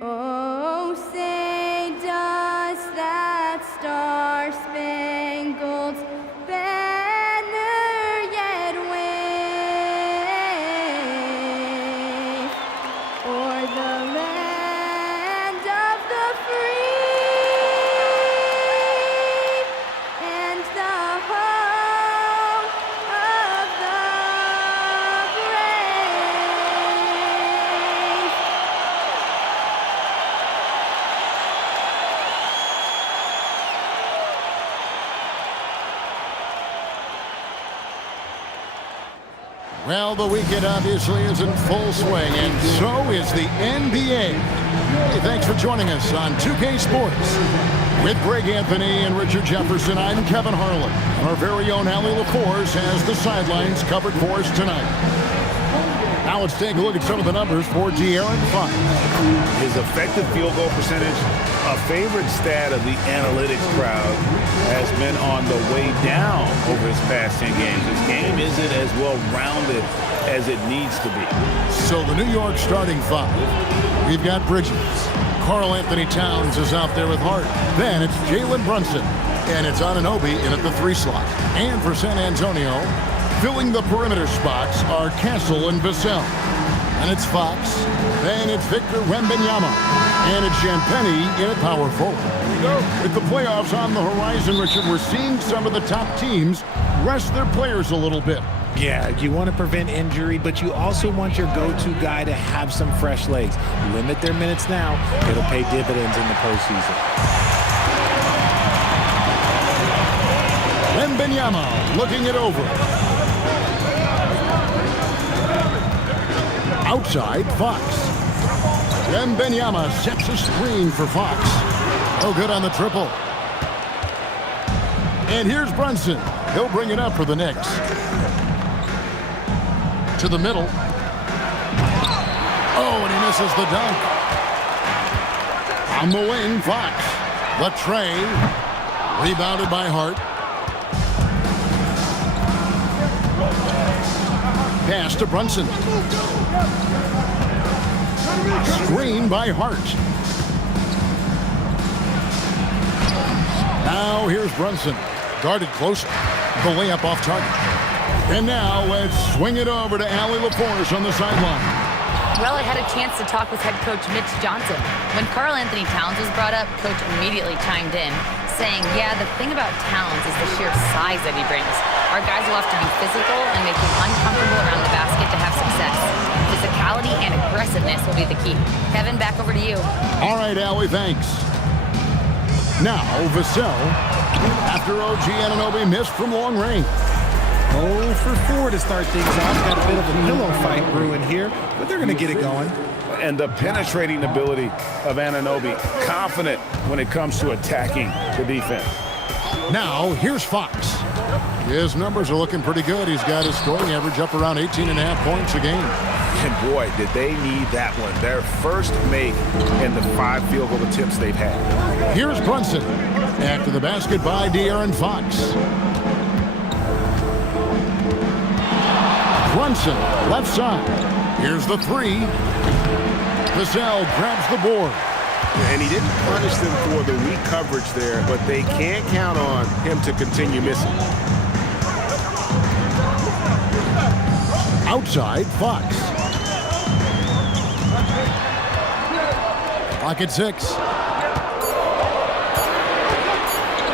Oh, say does that star-spangled banner yet wave o'er the land of the free and the home of the brave. Well, the weekend obviously is in full swing, and so is the NBA. Hey, thanks for joining us on 2K Sports. With Greg Anthony and Richard Jefferson, I'm Kevin Harlan. And our very own Allie LaForce has the sidelines covered for us tonight. Now let's take a look at some of the numbers for De'Aaron Fox. His effective field goal percentage, a favorite stat of the analytics crowd, has been on the way down over his past 10 games. His game isn't as well-rounded as it needs to be. So the New York starting five. We've got Bridges. Karl Anthony Towns is out there with Hart. Then it's Jalen Brunson. And it's Anunoby in at the 3 slot. And for San Antonio, filling the perimeter spots are Castle and Vassell. And it's Fox. Then it's Victor Wembanyama. And it's Champagnie in at power forward. With the playoffs on the horizon, Richard, we're seeing some of the top teams rest their players a little bit. Yeah, you want to prevent injury, but you also want your go-to guy to have some fresh legs. Limit their minutes now. It'll pay dividends in the postseason. Wembanyama looking it over. Outside, Fox. Wembanyama sets a screen for Fox. Oh, good on the triple. And here's Brunson. He'll bring it up for the Knicks. To the middle. Oh, and he misses the dunk. On the wing, Fox. The tray. Rebounded by Hart. Pass to Brunson. Screen by Hart. Now here's Brunson. Guarded close. The layup off target. And now let's swing it over to Allie LaForce on the sideline. Well, I had a chance to talk with head coach Mitch Johnson. When Karl Anthony Towns was brought up, coach immediately chimed in, saying, yeah, the thing about Towns is the sheer size that he brings. Our guys will have to be physical and make him uncomfortable around the basket to have success. Physicality and aggressiveness will be the key. Kevin, back over to you. All right, Allie, thanks. Now, Vassell, after OG Anunoby missed from long range. 0 for 4 to start things off. Got a bit of a pillow fight brewing here, but they're going to get it going. And the penetrating ability of Anunoby, confident when it comes to attacking the defense. Now, here's Fox. His numbers are looking pretty good. He's got his scoring average up around 18.5 points a game. And boy, did they need that one. Their first make in the 5 field goal attempts they've had. Here's Brunson. After the basket by De'Aaron Fox. Brunson, left side. Here's the 3. Vassell grabs the board. And he didn't punish them for the weak coverage there, but they can't count on him to continue missing. Outside, Fox. Pocket 6.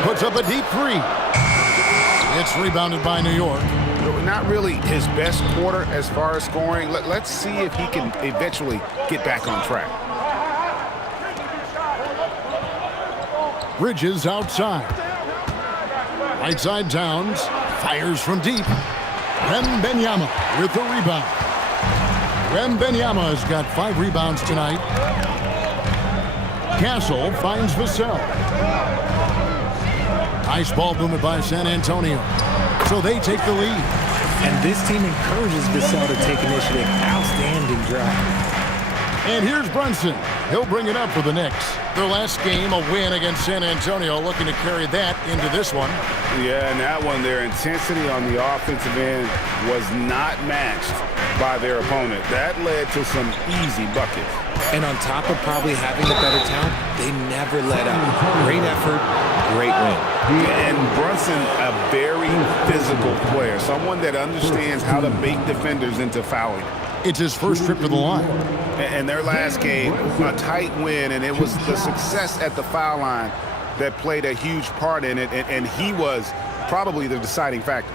Puts up a deep 3. It's rebounded by New York. Not really his best quarter as far as scoring. Let's see if he can eventually get back on track. Bridges outside. Right side, Towns. Fires from deep. Wembanyama with the rebound. Wembanyama has got 5 rebounds tonight. Castle finds Vassell. Nice ball movement by San Antonio. So they take the lead. And this team encourages Vassell to take initiative. Outstanding drive. And here's Brunson. He'll bring it up for the Knicks. Their last game, a win against San Antonio, looking to carry that into this one. Yeah, and that one, their intensity on the offensive end was not matched by their opponent. That led to some easy buckets. And on top of probably having the better talent, they never let up. Great effort, great win. And Brunson, a very physical player, someone that understands how to bait defenders into fouling. It's his first trip to the line. And their last game, a tight win, and it was the success at the foul line that played a huge part in it, and he was probably the deciding factor.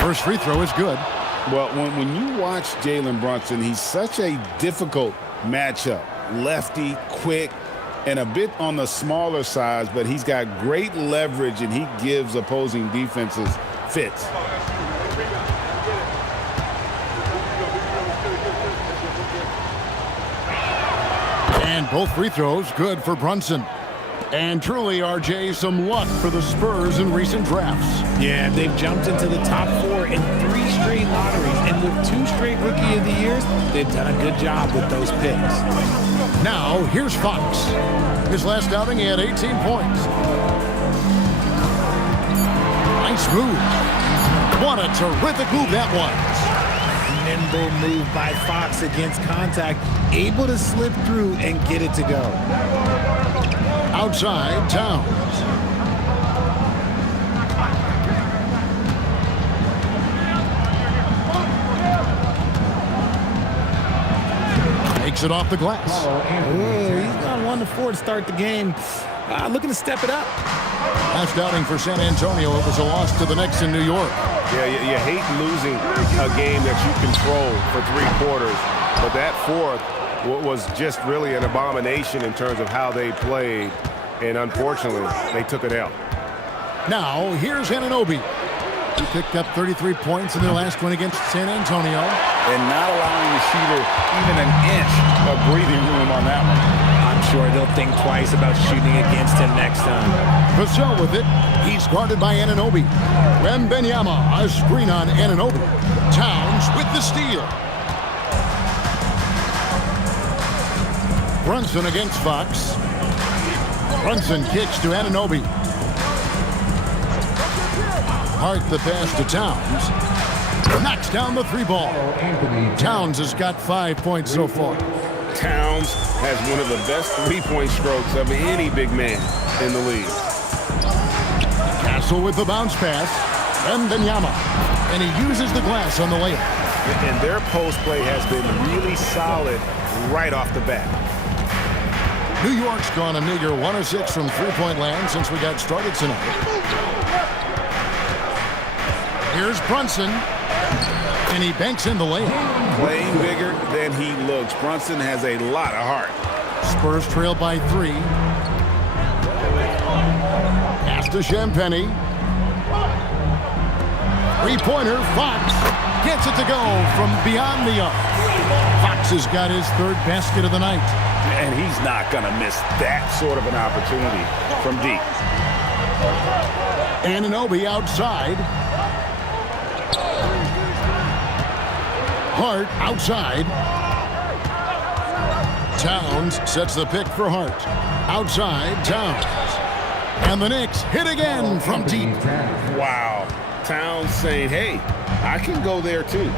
First free throw is good. Well, when you watch Jalen Brunson, he's such a difficult matchup. Lefty, quick, and a bit on the smaller size, but he's got great leverage, and he gives opposing defenses fits. And both free throws good for Brunson. And truly, RJ, some luck for the Spurs in recent drafts. Yeah, they've jumped into the top 4 in 3 straight lotteries. And with 2 straight Rookie of the Years, they've done a good job with those picks. Now, here's Fox. His last outing, he had 18 points. Nice move. What a terrific move that was. Nimble move by Fox against contact, able to slip through and get it to go. Outside, Towns. Takes it off the glass. He's on 1-4 to start the game. Looking to step it up. Last outing for San Antonio, it was a loss to the Knicks in New York. Yeah, you hate losing a game that you control for 3 quarters, but that fourth was just really an abomination in terms of how they played, and unfortunately, they took it out. Now, here's Anunoby. He picked up 33 points in their last win against San Antonio. And not allowing the shooter even an inch of breathing room on that one. I'm sure they'll think twice about shooting against him next time. Vassell with it. He's guarded by Anunoby. Wembanyama, a screen on Anunoby. Towns with the steal. Brunson against Fox. Brunson kicks to Anunoby. Hart the pass to Towns. Knocks down the 3-ball. Towns has got 5 points so far. Towns has one of the best 3-point strokes of any big man in the league. Castle with the bounce pass. Wembanyama. And he uses the glass on the layup. And their post play has been really solid right off the bat. New York's gone a meager 1 of 6 from 3-point land since we got started tonight. Here's Brunson, and he banks in the layup. Playing bigger than he looks. Brunson has a lot of heart. Spurs trail by 3. Pass to Champagny. 3-pointer, Fox gets it to go from beyond the arc. Fox has got his 3rd basket of the night. And he's not going to miss that sort of an opportunity from deep. Anunoby outside. Hart outside. Towns sets the pick for Hart. Outside, Towns. And the Knicks hit again from deep. Wow. Towns saying, hey, I can go there too.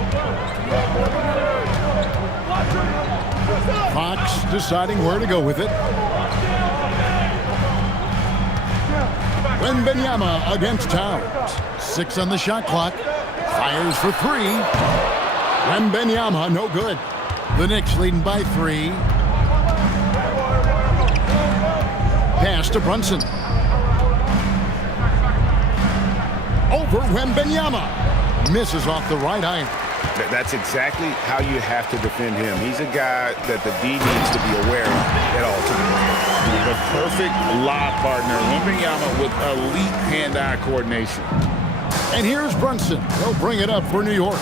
Fox deciding where to go with it. Wembanyama against Towns. 6 on the shot clock. Fires for 3. Wembanyama, no good. The Knicks leading by 3. Pass to Brunson. Over Wembanyama. Misses off the right iron. That's exactly how you have to defend him. He's a guy that the D needs to be aware of at all times. The perfect lob partner, Wembanyama, with elite hand-eye coordination. And here's Brunson. He'll bring it up for New York.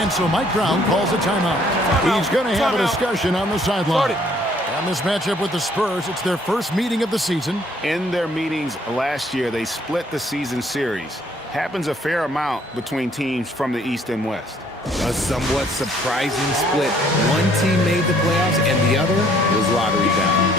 And so Mike Brown calls a timeout. He's going to have a discussion on the sideline. On this matchup with the Spurs, it's their first meeting of the season. In their meetings last year, they split the season series. Happens a fair amount between teams from the East and West. A somewhat surprising split. One team made the playoffs and the other was lottery bound.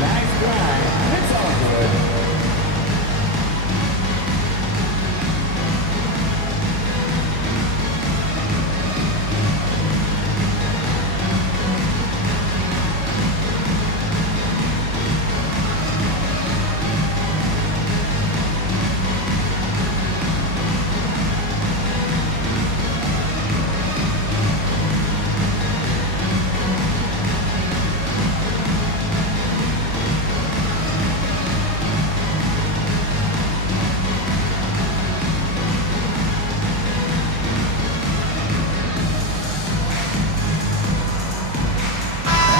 Nice drive. It's all good.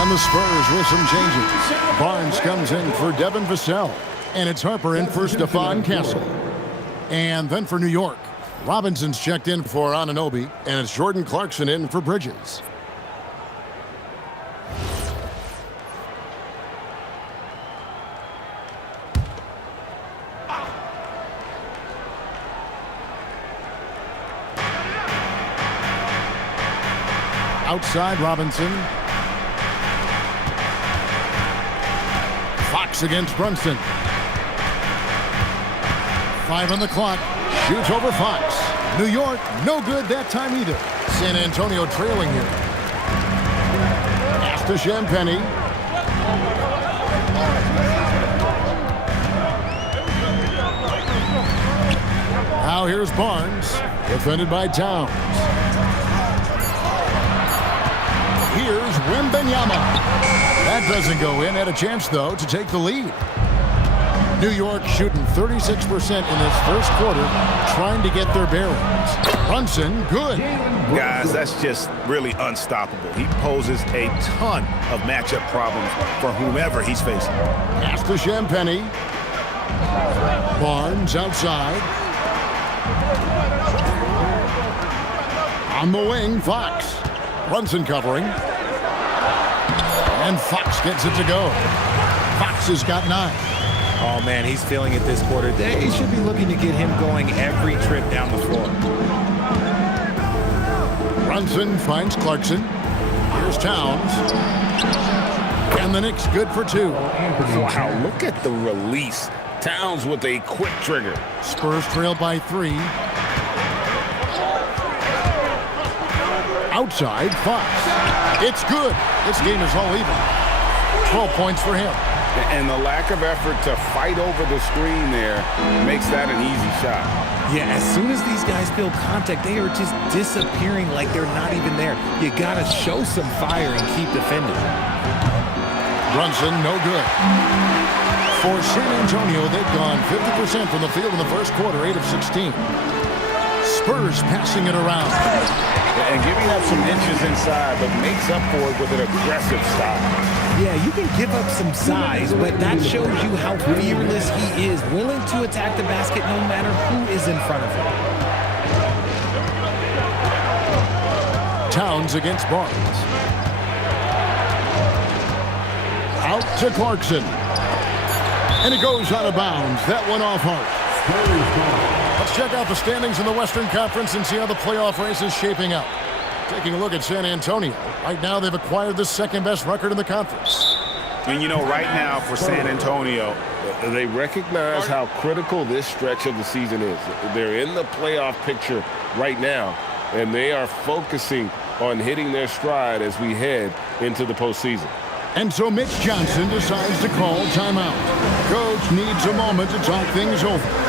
And the Spurs with some changes. Barnes comes in for Devin Vassell. And it's Harper in for Stephon Castle. And then for New York, Robinson's checked in for Anunoby. And it's Jordan Clarkson in for Bridges. Outside Robinson. Fox against Brunson. 5 on the clock. Shoots over Fox. New York, no good that time either. San Antonio trailing here. Pass to Champagnie. Now here's Barnes. Defended by Towns. Here's Wembanyama. That doesn't go in. Had a chance, though, to take the lead. New York shooting 36% in this first quarter, trying to get their bearings. Brunson, good. Guys, that's just really unstoppable. He poses a ton of matchup problems for whomever he's facing. Pass to Champagnie. Barnes outside. On the wing, Fox. Brunson covering. And Fox gets it to go. Fox has got 9. Oh, man, he's feeling it this quarter. They should be looking to get him going every trip down the floor. Brunson finds Clarkson. Here's Towns. And the Knicks good for 2. Wow, look at the release. Towns with a quick trigger. Spurs trail by 3. Outside, Fox. It's good. This game is all even. 12 points for him. And the lack of effort to fight over the screen there makes that an easy shot. Yeah, as soon as these guys feel contact, they are just disappearing like they're not even there. You got to show some fire and keep defending. Brunson, no good. For San Antonio, they've gone 50% from the field in the first quarter, 8 of 16. Spurs passing it around. And giving up some inches inside, but makes up for it with an aggressive style. Yeah, you can give up some size, but that shows you how fearless he is, willing to attack the basket no matter who is in front of him. Towns against Barnes. Out to Clarkson. And it goes out of bounds. That one off Hart. Let's check out the standings in the Western Conference and see how the playoff race is shaping up. Taking a look at San Antonio. Right now, they've acquired the second-best record in the conference. And, you know, right now for San Antonio, They recognize how critical this stretch of the season is. They're in the playoff picture right now, and they are focusing on hitting their stride as we head into the postseason. And so Mitch Johnson decides to call timeout. Coach needs a moment to talk things over.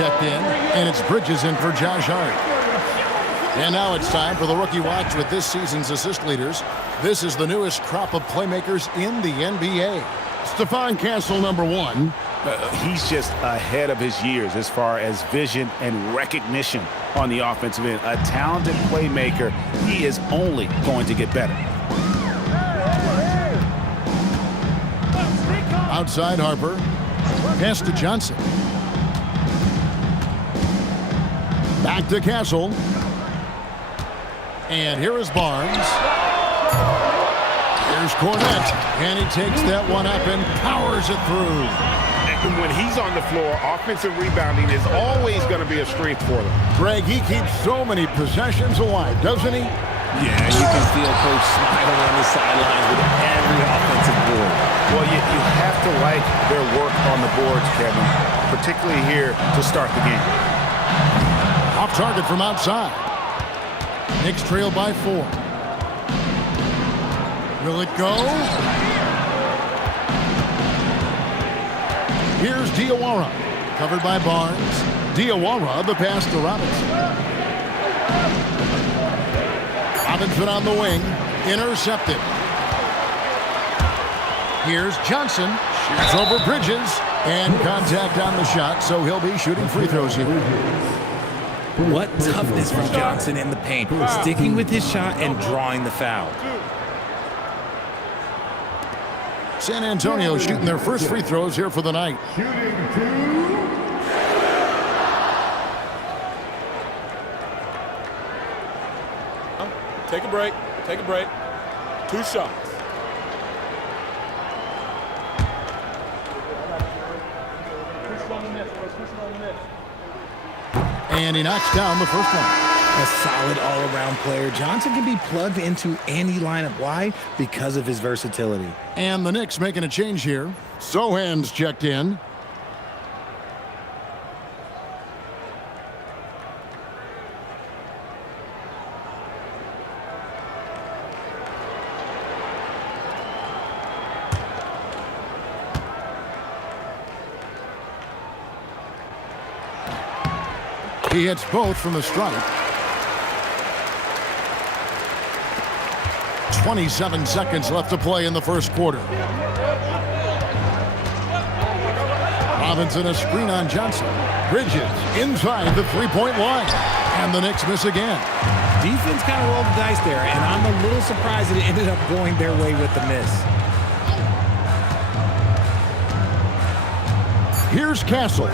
checked in, and it's Bridges in for Josh Hart. And now it's time for the Rookie Watch with this season's assist leaders. This is the newest crop of playmakers in the NBA. Stephon Castle, number 1. He's just ahead of his years as far as vision and recognition on the offensive end. A talented playmaker. He is only going to get better. Outside Harper. Pass to Johnson. Back to Castle. And here is Barnes. Here's Cornette. And he takes that one up and powers it through. And when he's on the floor, offensive rebounding is always going to be a strength for them. Greg, he keeps so many possessions alive, doesn't he? Yeah, you can feel Coach smiling on the sideline with every offensive board. Well, you have to like their work on the boards, Kevin, particularly here to start the game. Off target from outside. Knicks trail by 4. Will it go? Here's Diawara. Covered by Barnes. Diawara, the pass to Robinson. Robinson on the wing. Intercepted. Here's Johnson. Shoots over Bridges. And contact on the shot, so he'll be shooting free throws here. What toughness from Johnson in the paint, sticking with his shot and drawing the foul. San Antonio shooting their first free throws here for the night. Take a break. Take a break. 2 shots. And he knocks down the first one. A solid all-around player. Johnson can be plugged into any lineup. Why? Because of his versatility. And the Knicks making a change here. Sohan's checked in. He hits both from the stripe. 27 seconds left to play in the first quarter. Robinson a screen on Johnson. Bridges inside the three-point line. And the Knicks miss again. Defense kind of rolled the dice there, and I'm a little surprised that it ended up going their way with the miss. Here's Castle.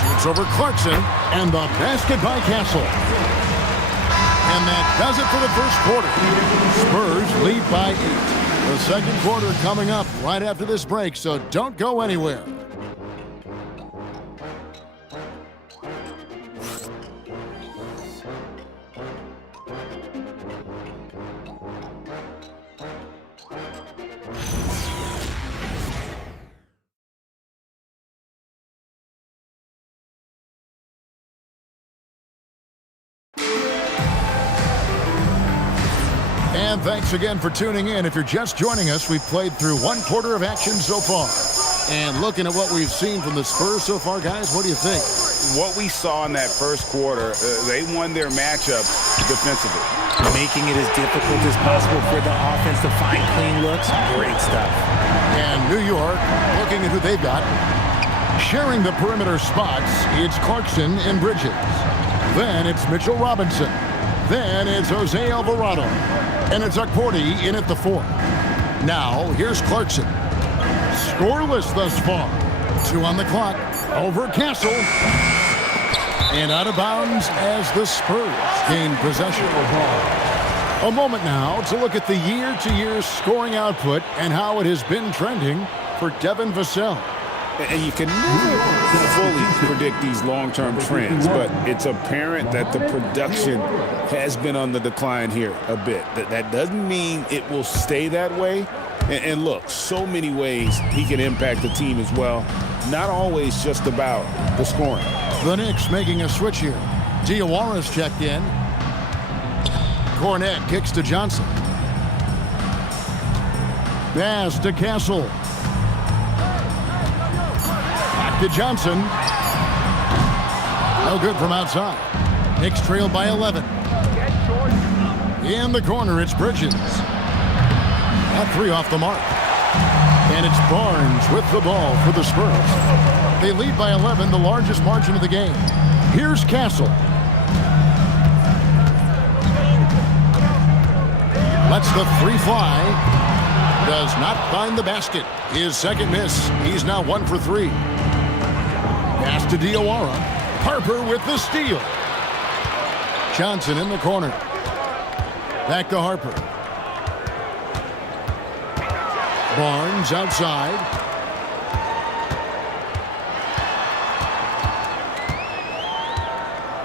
Shoots over Clarkson, and the basket by Castle. And that does it for the first quarter. Spurs lead by 8. The second quarter coming up right after this break, so don't go anywhere. And thanks again for tuning in. If you're just joining us, we've played through 1 quarter of action so far. And looking at what we've seen from the Spurs so far, guys, what do you think? What we saw in that first quarter, they won their matchup defensively. Making it as difficult as possible for the offense to find clean looks. Great stuff. And New York, looking at who they've got. Sharing the perimeter spots, it's Clarkson and Bridges. Then it's Mitchell Robinson. Then it's Jose Alvarado. And it's Akporti in at the 4. Now, here's Clarkson. Scoreless thus far. 2 on the clock. Over Castle. And out of bounds as the Spurs gain possession. A moment now to look at the year-to-year scoring output and how it has been trending for Devin Vassell. And you can never fully predict these long-term trends, but it's apparent that the production has been on the decline here a bit. That doesn't mean it will stay that way. And look, so many ways he can impact the team as well. Not always just about the scoring. The Knicks making a switch here. Diawara's checked in. Cornette kicks to Johnson. Pass to Castle. Back to Johnson. No good from outside. Knicks trail by 11. In the corner, it's Bridges. That three off the mark. And it's Barnes with the ball for the Spurs. They lead by 11, the largest margin of the game. Here's Castle. Lets the three fly. Does not find the basket. His second miss. He's now 1 for 3. Pass to Diawara. Harper with the steal. Johnson in the corner. Back to Harper. Barnes outside.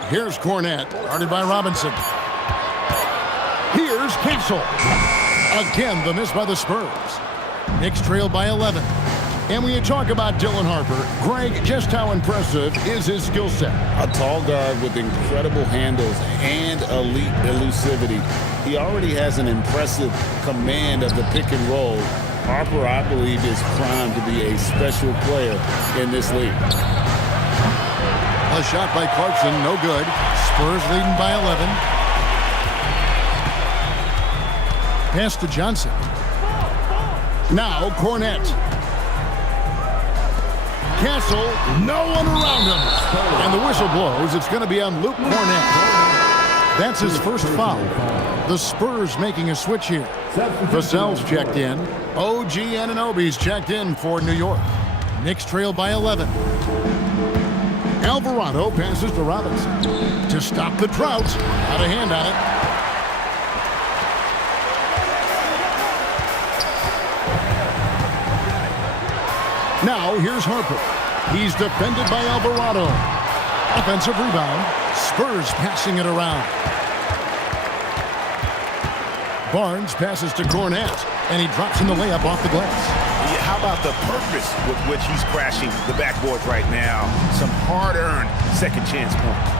Here's Cornette, guarded by Robinson. Here's Castle. Again, the miss by the Spurs. Knicks trail by 11. And when you talk about Dylan Harper, Greg, just how impressive is his skill set? A tall guard with incredible handles and elite elusivity. He already has an impressive command of the pick and roll. Harper, I believe, is primed to be a special player in this league. A shot by Clarkson, no good. Spurs leading by 11. Pass to Johnson. Now Cornette. Castle, no one around him. And the whistle blows. It's going to be on Luke Cornette. That's his first foul. The Spurs making a switch here. Vassell's checked in. OG Anunoby's checked in for New York. Knicks trail by 11. Alvarado passes to Robinson. To stop the drought. Had a hand on it. Now here's Harper. He's defended by Alvarado. Offensive rebound. Spurs passing it around. Barnes passes to Cornette, and he drops in the layup off the glass. Yeah, how about the purpose with which he's crashing the backboards right now? Some hard-earned second chance points.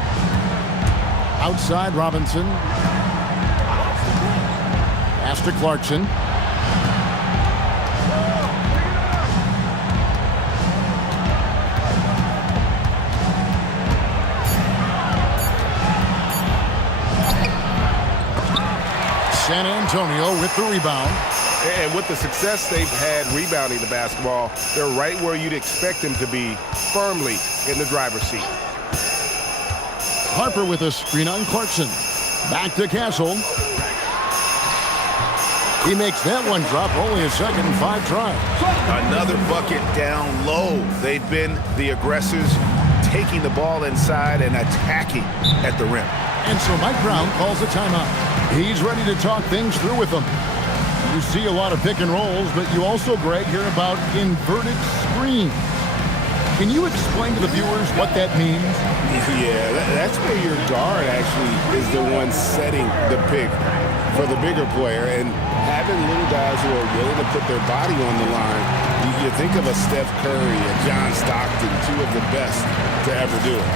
Outside Robinson. Pass to Clarkson. San Antonio with the rebound. And with the success they've had rebounding the basketball, they're right where you'd expect them to be, firmly in the driver's seat. Harper with a screen on Clarkson. Back to Castle. He makes that one drop, only a second and 5 tries. Another bucket down low. They've been the aggressors, taking the ball inside and attacking at the rim. And so Mike Brown calls a timeout. He's ready to talk things through with them. You see a lot of pick and rolls, but you also, Greg, hear about inverted screens. Can you explain to the viewers what that means? Yeah, that's where your guard actually is the one setting the pick for the bigger player, and having little guys who are willing to put their body on the line. You think of a Steph Curry, a John Stockton, two of the best to ever do it.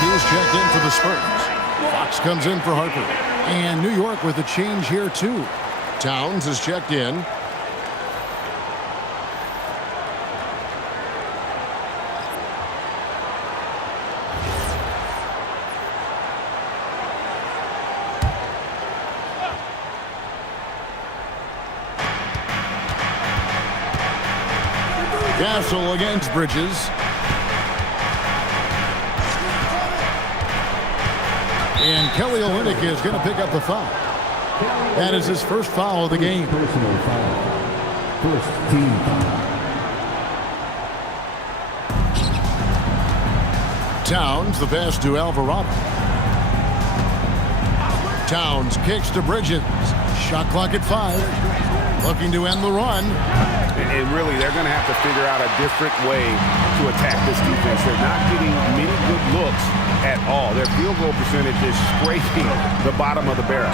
He's checked in for the Spurs. Fox comes in for Harper. And New York with a change here, too. Towns is checked in. Castle against Bridges. And Kelly Olynyk is going to pick up the foul. That is his first foul of the game. Personal foul. First team foul. Towns, the pass to Alvarado. Towns kicks to Bridges. Shot clock at 5. Looking to end the run. And really, they're going to have to figure out a different way to attack this defense. They're not getting many good looks at all. Their field goal percentage is scraping the bottom of the barrel.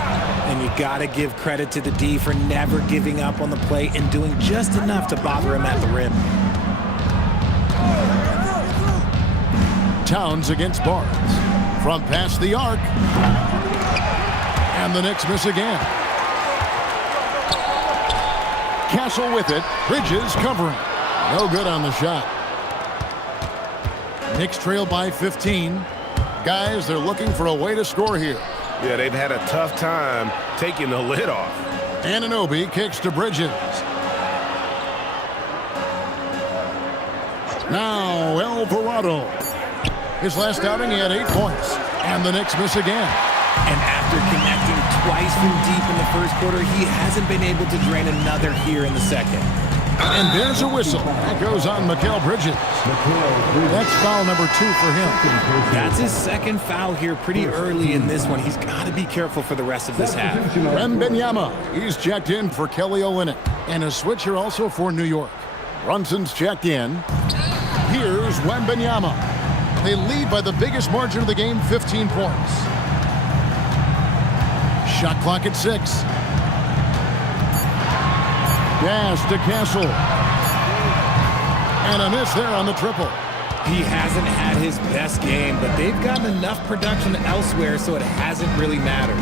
And you got to give credit to the D for never giving up on the play and doing just enough to bother him at the rim. Towns against Barnes. Front past the arc. And the Knicks miss again. Castle with it. Bridges covering. No good on the shot. Knicks trail by 15. Guys, they're looking for a way to score here. Yeah, they've had a tough time taking the lid off. Anunoby kicks to Bridges. Now Alvarado. His last outing, he had 8 points. And the Knicks miss again. And after connecting twice from deep in the first quarter, he hasn't been able to drain another here in the second. And there's a whistle. That goes on Mikal Bridges. That's foul number 2 for him. That's his second foul here pretty early in this one. He's got to be careful for the rest of this half. Wembanyama, he's checked in for Kelly Olynyk. And a switcher also for New York. Brunson's checked in. Here's Wembanyama. They lead by the biggest margin of the game, 15 points. Shot clock at 6. Pass to Castle. And a miss there on the triple. He hasn't had his best game, but they've gotten enough production elsewhere, so it hasn't really mattered.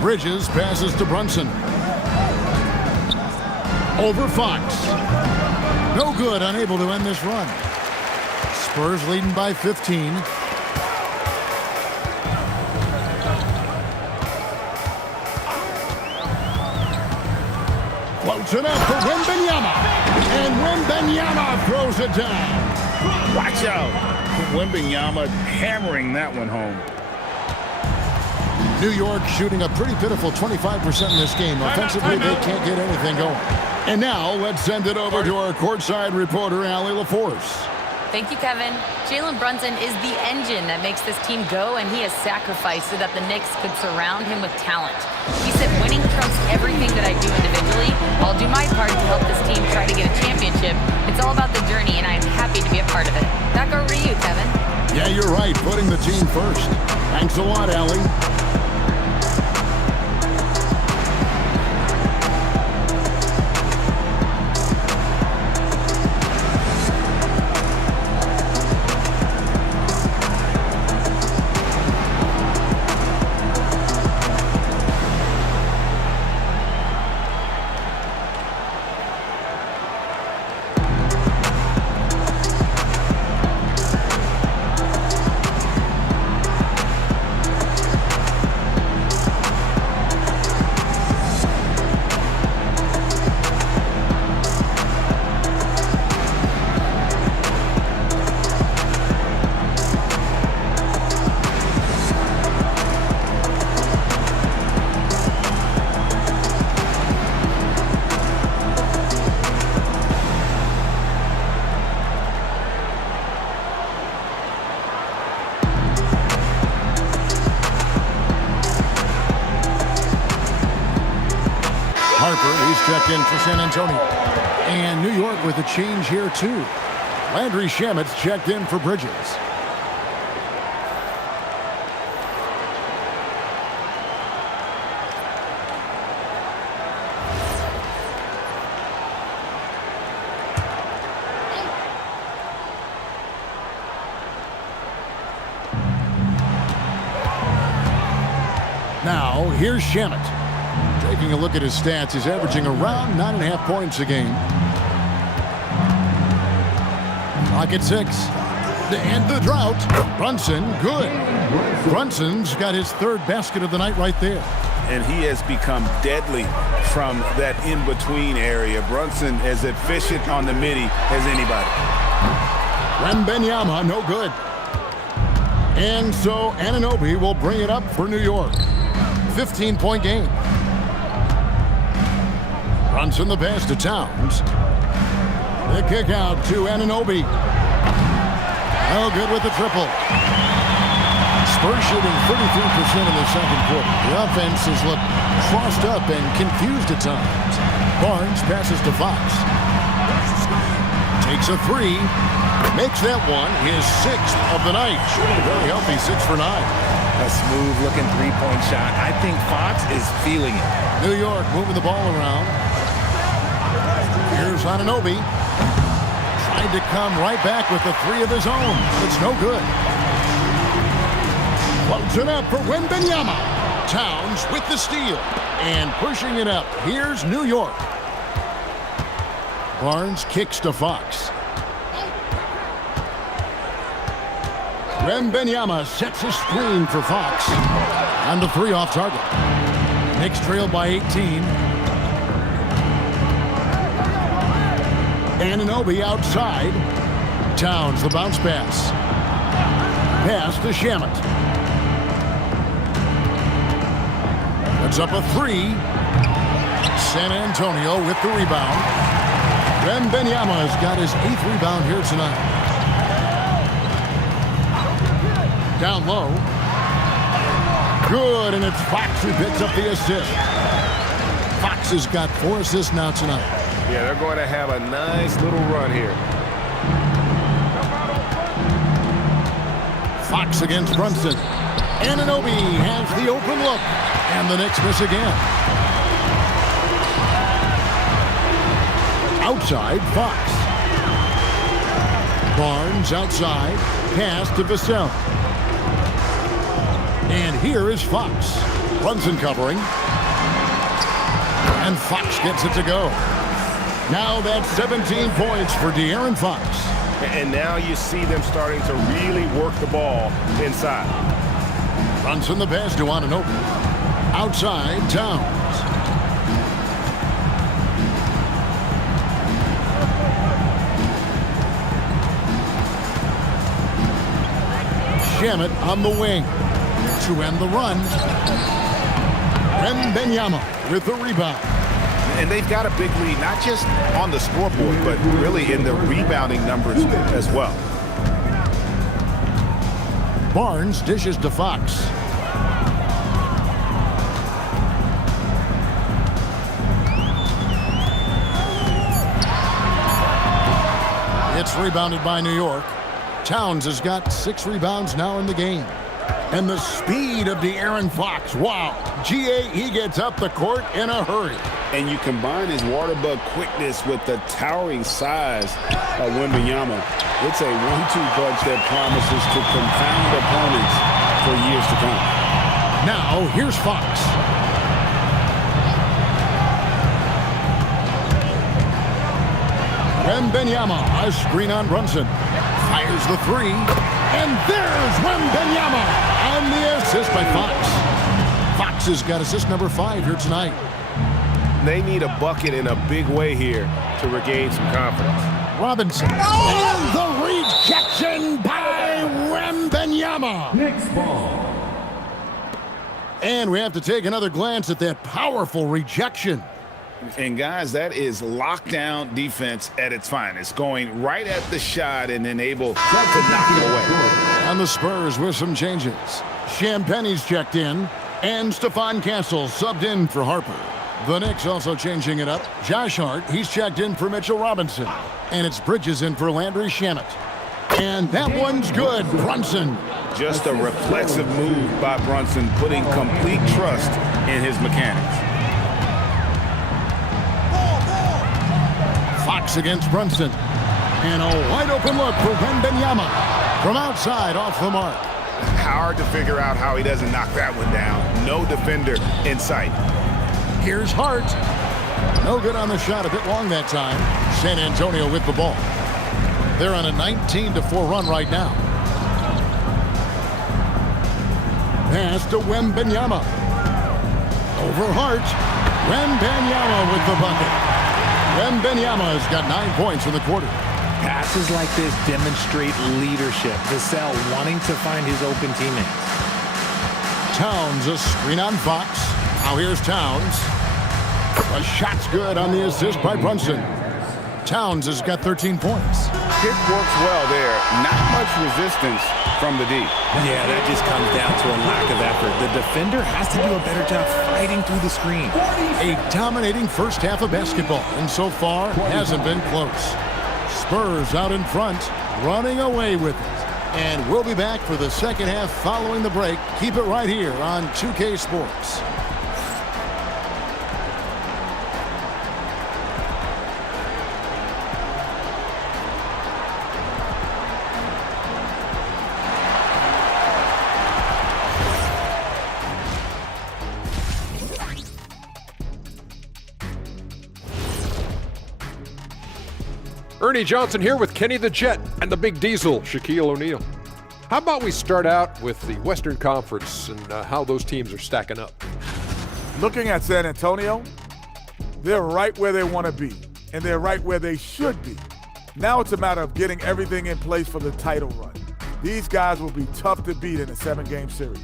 Bridges passes to Brunson. Over Fox. No good, unable to end this run. Spurs leading by 15. Floats it up for Wembanyama. And Wembanyama throws it down. Watch out. Wembanyama hammering that one home. New York shooting a pretty pitiful 25% in this game. Offensively, they can't get anything going. And now, let's send it over to our courtside reporter, Allie LaForce. Thank you, Kevin. Jalen Brunson is the engine that makes this team go, and he has sacrificed so that the Knicks could surround him with talent. He said, winning trumps everything that I do individually. I'll do my part to help this team try to get a championship. It's all about the journey, and I am happy to be a part of it. Back over to you, Kevin. Yeah, you're right. Putting the team first. Thanks a lot, Allie. He's checked in for San Antonio. And New York with a change here, too. Landry Shamet's checked in for Bridges. Now, here's Shamet. Taking a look at his stats, he's averaging around 9.5 points a game. Clock at 6. To end the drought, Brunson, good. Brunson's got his 3rd basket of the night right there. And he has become deadly from that in-between area. Brunson as efficient on the midi as anybody. Wembanyama, no good. And so Anunoby will bring it up for New York. 15-point game. Brunson the pass to Towns. The kick out to Anunoby. No good with the triple. Spurs shooting 33% in the second quarter. The offense has looked crossed up and confused at times. Barnes passes to Fox. Takes a three. Makes that one his 6th of the night. Shooting very healthy, 6 for 9. A smooth-looking three-point shot. I think Fox is feeling it. New York moving the ball around. Here's Anunoby. Tried to come right back with the 3 of his own. It's no good. Floats it up for Wembanyama. Towns with the steal. And pushing it up. Here's New York. Barnes kicks to Fox. Wembanyama sets a screen for Fox. And the 3 off target. Knicks trail by 18. Anunoby outside. Towns the bounce pass. Pass to Shamet. Puts up a 3. San Antonio with the rebound. Wembanyama has got his 8th rebound here tonight. Down low. Good, and it's Fox who picks up the assist. Fox has got 4 assists now tonight. Yeah, they're going to have a nice little run here. Fox against Brunson. Anunoby has the open look, and the Knicks miss again. Outside, Fox. Barnes outside. Pass to Vassell. And here is Fox. Brunson covering. And Fox gets it to go. Now that's 17 points for De'Aaron Fox. And now you see them starting to really work the ball inside. Brunson the pass to Anunoby. Outside, Towns. Shamet on the wing. To end the run. Wembanyama with the rebound. And they've got a big lead, not just on the scoreboard, but really in the rebounding numbers as well. Barnes dishes to Fox. It's rebounded by New York. Towns has got 6 rebounds now in the game. And the speed of De'Aaron Fox. Wow. G.A., he gets up the court in a hurry. And you combine his water bug quickness with the towering size of Wembanyama. It's a 1-2 punch that promises to confound opponents for years to come. Now, here's Fox. Wembanyama, a screen on Brunson. Fires the 3. And there's Wembanyama on the assist by Fox. Fox has got assist number 5 here tonight. They need a bucket in a big way here to regain some confidence. Robinson. And the rejection by Wembanyama. Knicks ball. And we have to take another glance at that powerful rejection. And guys, that is lockdown defense at its finest, going right at the shot and then able to knock it away. And the Spurs with some changes. Champagne's checked in, and Stephon Castle subbed in for Harper. The Knicks also changing it up. Josh Hart, he's checked in for Mitchell Robinson. And it's Bridges in for Landry Shamet. And that one's good. Brunson. Just a reflexive move by Brunson, putting complete trust in his mechanics. Fox against Brunson. And a wide open look for Wembanyama. From outside, off the mark. Hard to figure out how he doesn't knock that one down. No defender in sight. Here's Hart. No good on the shot, a bit long that time. San Antonio with the ball. They're on a 19-4 run right now. Pass to Wembanyama. Over Hart. Wembanyama with the bucket. Wembanyama has got 9 points in the quarter. Passes like this demonstrate leadership. Vassell wanting to find his open teammates. Towns, a screen on Fox. Now here's Towns. A shot's good on the assist by Brunson. Towns has got 13 points. Pick works well there. Not much resistance from the D. Yeah, that just comes down to a lack of effort. The defender has to do a better job fighting through the screen. A dominating first half of basketball, and so far hasn't been close. Spurs out in front, running away with it. And we'll be back for the second half following the break. Keep it right here on 2K Sports. Ernie Johnson here with Kenny the Jet and the Big Diesel, Shaquille O'Neal. How about we start out with the Western Conference and how those teams are stacking up? Looking at San Antonio, they're right where they want to be, and they're right where they should be. Now it's a matter of getting everything in place for the title run. These guys will be tough to beat in a 7-game series.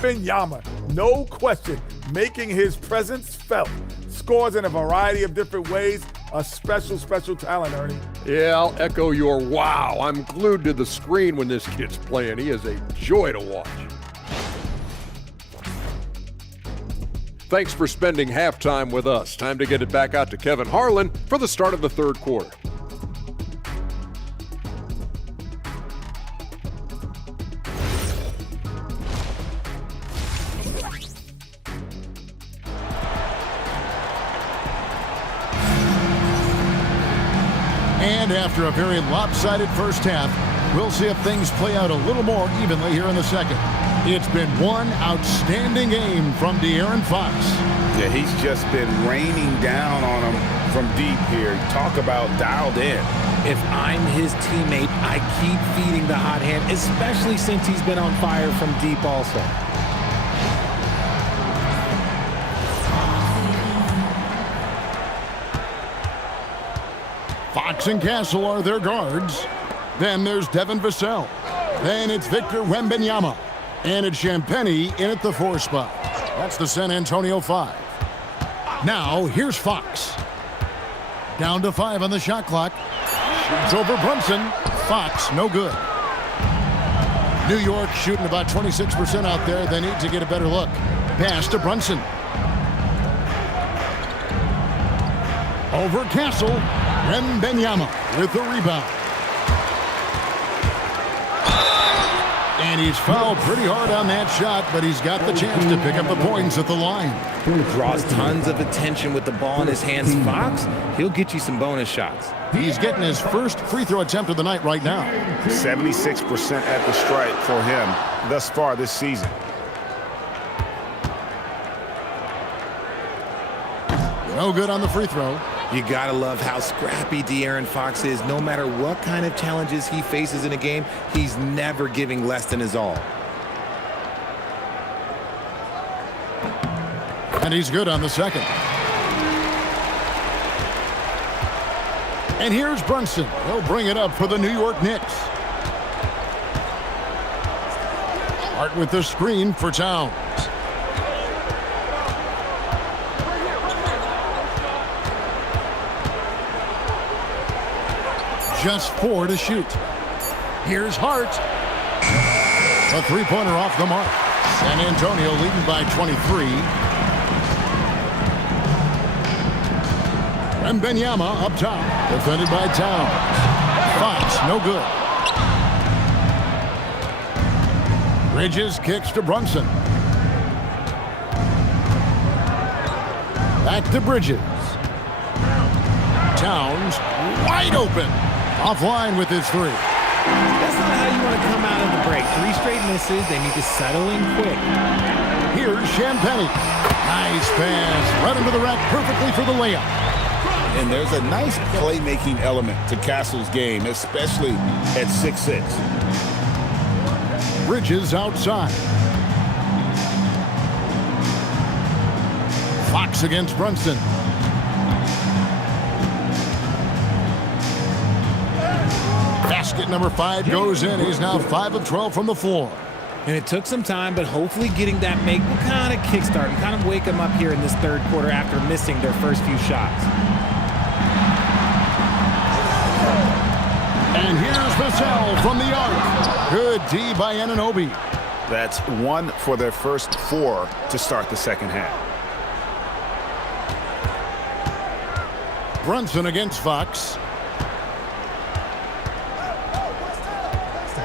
Wembanyama, no question, making his presence felt. Scores in a variety of different ways. A special, special talent, Ernie. Yeah, I'll echo your wow. I'm glued to the screen when this kid's playing. He is a joy to watch. Thanks for spending halftime with us. Time to get it back out to Kevin Harlan for the start of the third quarter. And after a very lopsided first half, we'll see if things play out a little more evenly here in the second. It's been one outstanding game from De'Aaron Fox. Yeah, he's just been raining down on him from deep here. Talk about dialed in. If I'm his teammate, I keep feeding the hot hand, especially since he's been on fire from deep also. Fox and Castle are their guards. Then there's Devin Vassell. Then it's Victor Wembanyama. And it's Champagnie in at the 4 spot. That's the San Antonio 5. Now, here's Fox. Down to 5 on the shot clock. Shoots over Brunson. Fox, no good. New York shooting about 26% out there. They need to get a better look. Pass to Brunson. Over Castle. Wembanyama with the rebound. And he's fouled pretty hard on that shot, but he's got the chance to pick up the points at the line. Draws tons of attention with the ball in his hands. Fox, he'll get you some bonus shots. He's getting his first free throw attempt of the night right now. 76% at the stripe for him thus far this season. No good on the free throw. You gotta love how scrappy De'Aaron Fox is. No matter what kind of challenges he faces in a game, he's never giving less than his all. And he's good on the second. And here's Brunson. He'll bring it up for the New York Knicks. Hart with the screen for Towns. Just 4 to shoot. Here's Hart. A three-pointer off the mark. San Antonio leading by 23. Wembanyama up top. Defended by Towns. Fox, no good. Bridges kicks to Brunson. Back to Bridges. Towns wide open. Offline with his 3. That's not how you want to come out of the break. 3 straight misses. They need to settle in quick. Here's Champagnie. Nice pass. Right into the rack perfectly for the layup. And there's a nice playmaking element to Castle's game, especially at 6'6". Bridges outside. Fox against Brunson. Basket number 5 goes in. He's now 5 of 12 from the floor. And it took some time, but hopefully getting that make will kind of kickstart and kind of wake them up here in this third quarter after missing their first few shots. And here's Vassell from the arc. Good D by Anunoby. That's 1 for their first 4 to start the second half. Brunson against Fox.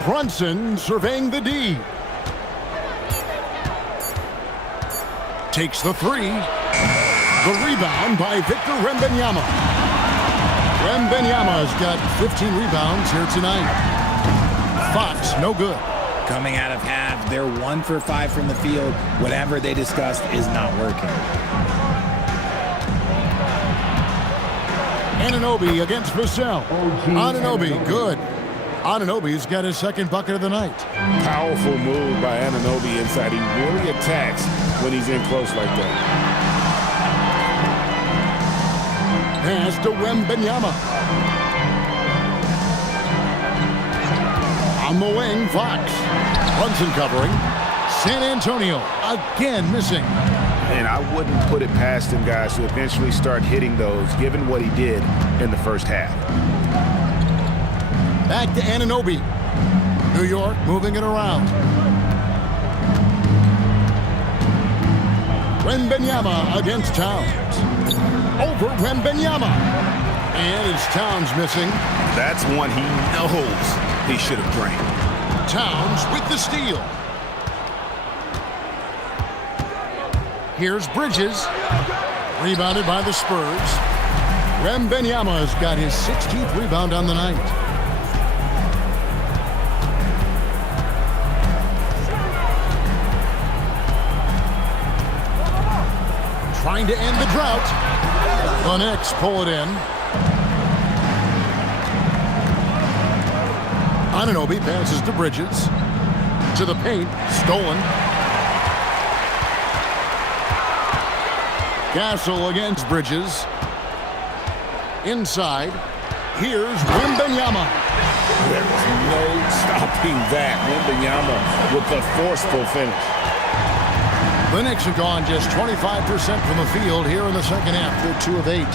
Brunson surveying the D. Takes the 3. The rebound by Victor Wembanyama. Wembanyama's got 15 rebounds here tonight. Fox, no good. Coming out of half, they're 1 for 5 from the field. Whatever they discussed is not working. Anunoby against Vassell. Anunoby, good. Anunoby's got his second bucket of the night. Powerful move by Anunoby inside. He really attacks when he's in close like that. Pass to Wembanyama. On the wing, Fox. Brunson covering. San Antonio again missing. And I wouldn't put it past him, guys, to eventually start hitting those, given what he did in the first half. Back to Anunoby. New York moving it around. Wembanyama against Towns. Over Wembanyama. And it's Towns missing. That's one he knows he should have drained. Towns with the steal. Here's Bridges. Rebounded by the Spurs. Wembanyama's got his 16th rebound on the night. Trying to end the drought. The Knicks pull it in. Anunoby passes to Bridges. To the paint. Stolen. Castle against Bridges. Inside. Here's Wembanyama. There was no stopping that. Wembanyama with a forceful finish. The Knicks have gone just 25% from the field here in the second half. They're 2 of 8.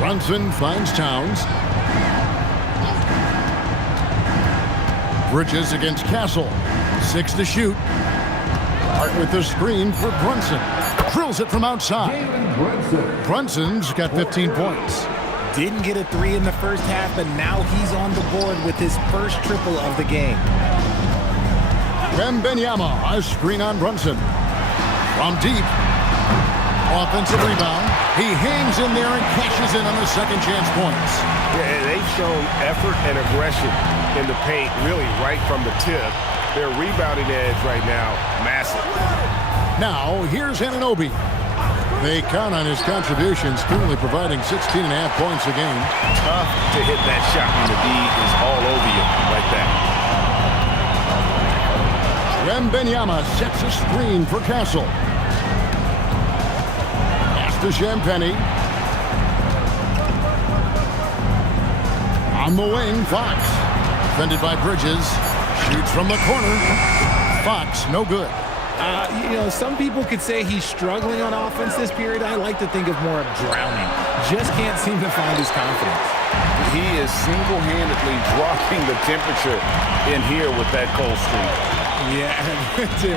Brunson finds Towns. Bridges against Castle. 6 to shoot. Hart with the screen for Brunson. Drills it from outside. Brunson's got 15 points. Didn't get a 3 in the first half, but now he's on the board with his first triple of the game. Wembanyama, a screen on Brunson. From deep. Offensive rebound. He hangs in there and cashes in on the second chance points. Yeah, they've shown effort and aggression in the paint, really right from the tip. Their rebounding edge right now, massive. Now, here's Anunoby. They count on his contributions, currently providing 16.5 points a game. Tough to hit that shot when the D is all over you like that. Wembanyama sets a screen for Castle. Pass to Champagny. On the wing, Fox. Defended by Bridges. Shoots from the corner. Fox, no good. Some people could say he's struggling on offense this period. I like to think of more of drowning. Just can't seem to find his confidence. He is single-handedly dropping the temperature in here with that cold streak. Yeah,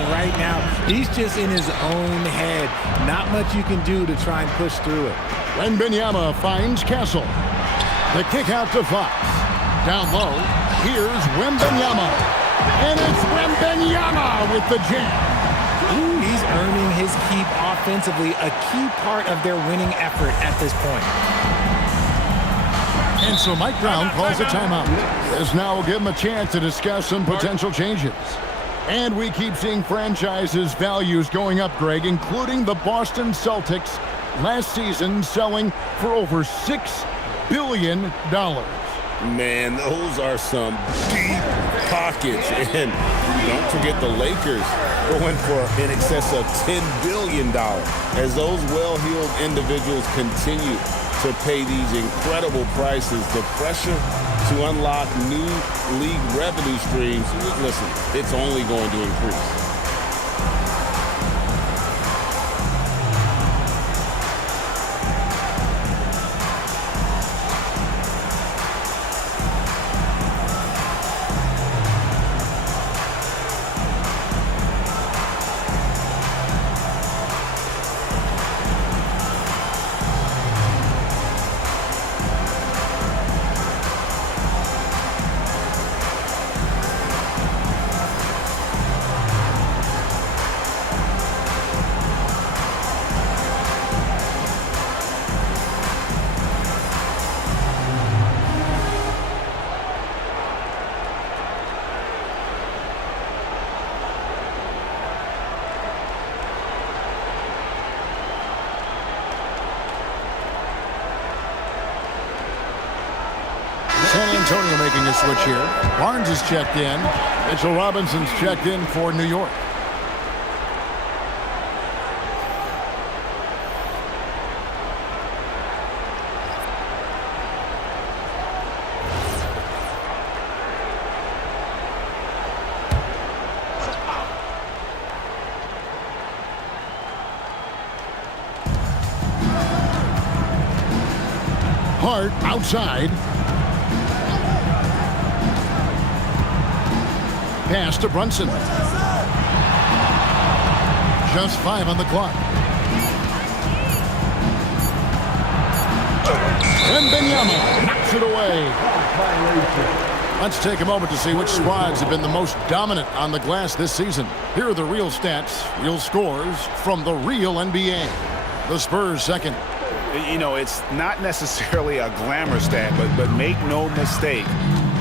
right now, he's just in his own head. Not much you can do to try and push through it. Wembanyama finds Castle. The kick out to Fox. Down low, here's Wembanyama. And it's Wembanyama with the jam. He's earning his keep offensively, a key part of their winning effort at this point. And so Mike Brown calls a timeout. This now will give him a chance to discuss some potential changes. And we keep seeing franchises' values going up, Greg, including the Boston Celtics last season selling for over $6 billion. Man, those are some deep pockets. And don't forget the Lakers going for in excess of $10 billion as those well-heeled individuals continue to pay these incredible prices. The pressure to unlock new league revenue streams, listen, it's only going to increase. San Antonio making a switch here. Barnes is checked in. Mitchell Robinson's checked in for New York. Hart outside. Pass to Brunson. Just 5 on the clock. Wembanyama knocks it away. Let's take a moment to see which squads have been the most dominant on the glass this season. Here are the real stats, real scores from the real NBA. The Spurs second. You know, it's not necessarily a glamour stat, but make no mistake,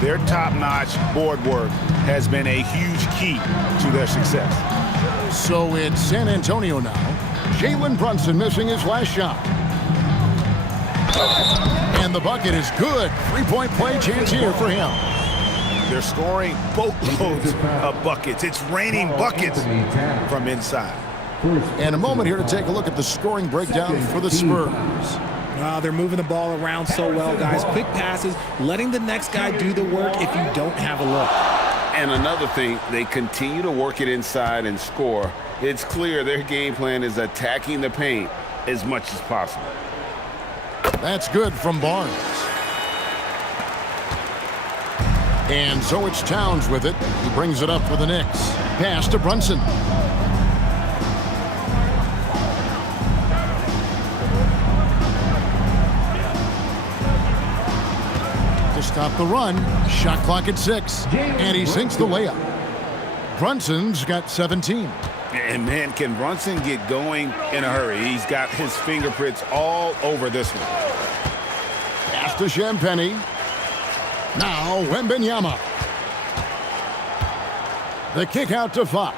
their top-notch board work has been a huge key to their success. So it's San Antonio now. Jalen Brunson missing his last shot. And the bucket is good. Three-point play chance here for him. They're scoring boatloads of buckets. It's raining buckets from inside. And a moment here to take a look at the scoring breakdown for the Spurs. They're moving the ball around so well, guys. Quick passes, letting the next guy do the work if you don't have a look. And another thing, they continue to work it inside and score. It's clear their game plan is attacking the paint as much as possible. That's good from Barnes. And so it's Towns with it. He brings it up for the Knicks. Pass to Brunson. To stop the run, shot clock at 6, and he sinks the layup. Brunson's got 17. And man, can Brunson get going in a hurry? He's got his fingerprints all over this one. Pass to Champagnie. Now Wembanyama. The kick out to Fox.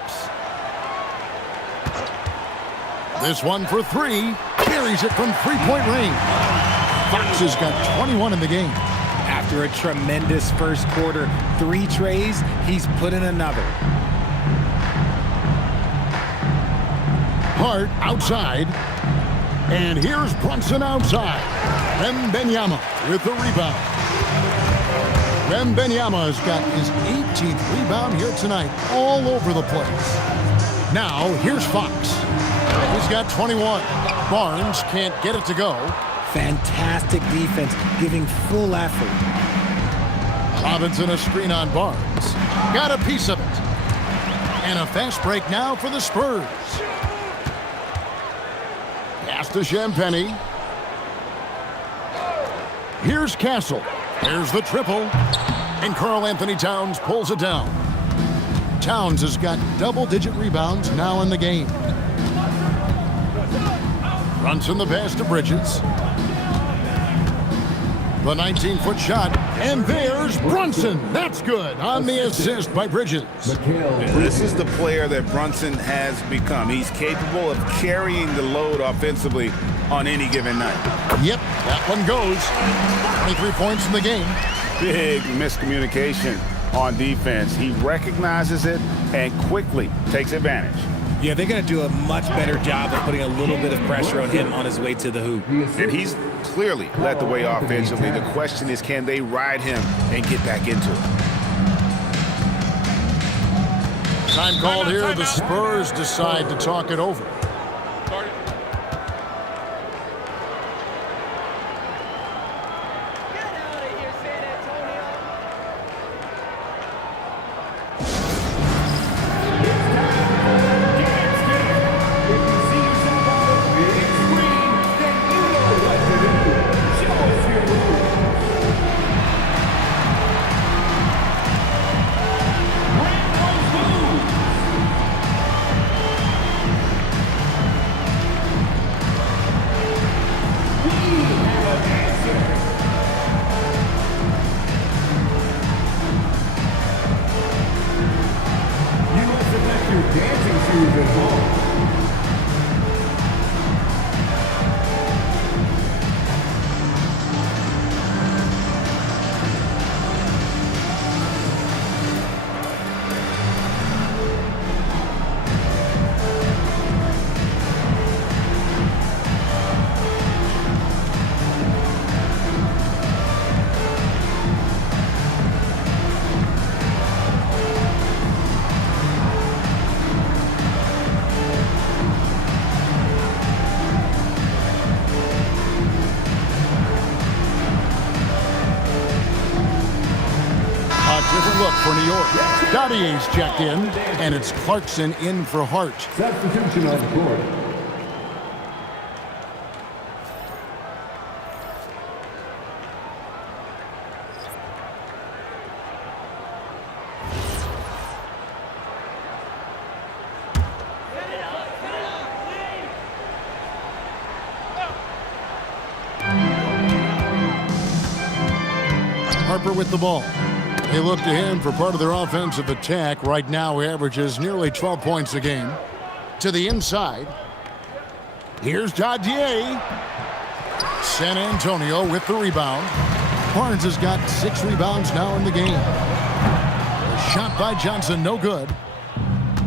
This one for 3. Carries it from three-point range. Fox has got 21 in the game. After a tremendous first quarter, 3 trays, he's put in another. Hart outside. And here's Brunson outside. Wembanyama with the rebound. Wembanyama has got his 18th rebound here tonight, all over the place. Now, here's Fox. He's got 21. Barnes can't get it to go. Fantastic defense, giving full effort. Robinson a screen on Barnes. Got a piece of it. And a fast break now for the Spurs. Pass to Champagnie. Here's Castle. There's the triple. And Karl-Anthony Towns pulls it down. Towns has got double-digit rebounds now in the game. Brunson the pass to Bridges. The 19-foot shot, and there's Brunson. That's good on the assist by Bridges. This is the player that Brunson has become. He's capable of carrying the load offensively on any given night. Yep, that one goes. 23 points in the game. Big miscommunication on defense. He recognizes it and quickly takes advantage. Yeah, they're going to do a much better job of putting a little bit of pressure on him on his way to the hoop. And he's clearly led the way offensively. The question is, can they ride him and get back into it? Time called here. The Spurs decide to talk it over. Different look for New York. Dottier's checked in, and it's Clarkson in for Hart. Substitution on the court. Harper with the ball. They look to him for part of their offensive attack. Right now, he averages nearly 12 points a game. To the inside. Here's Dadier. San Antonio with the rebound. Barnes has got 6 rebounds now in the game. A shot by Johnson, no good.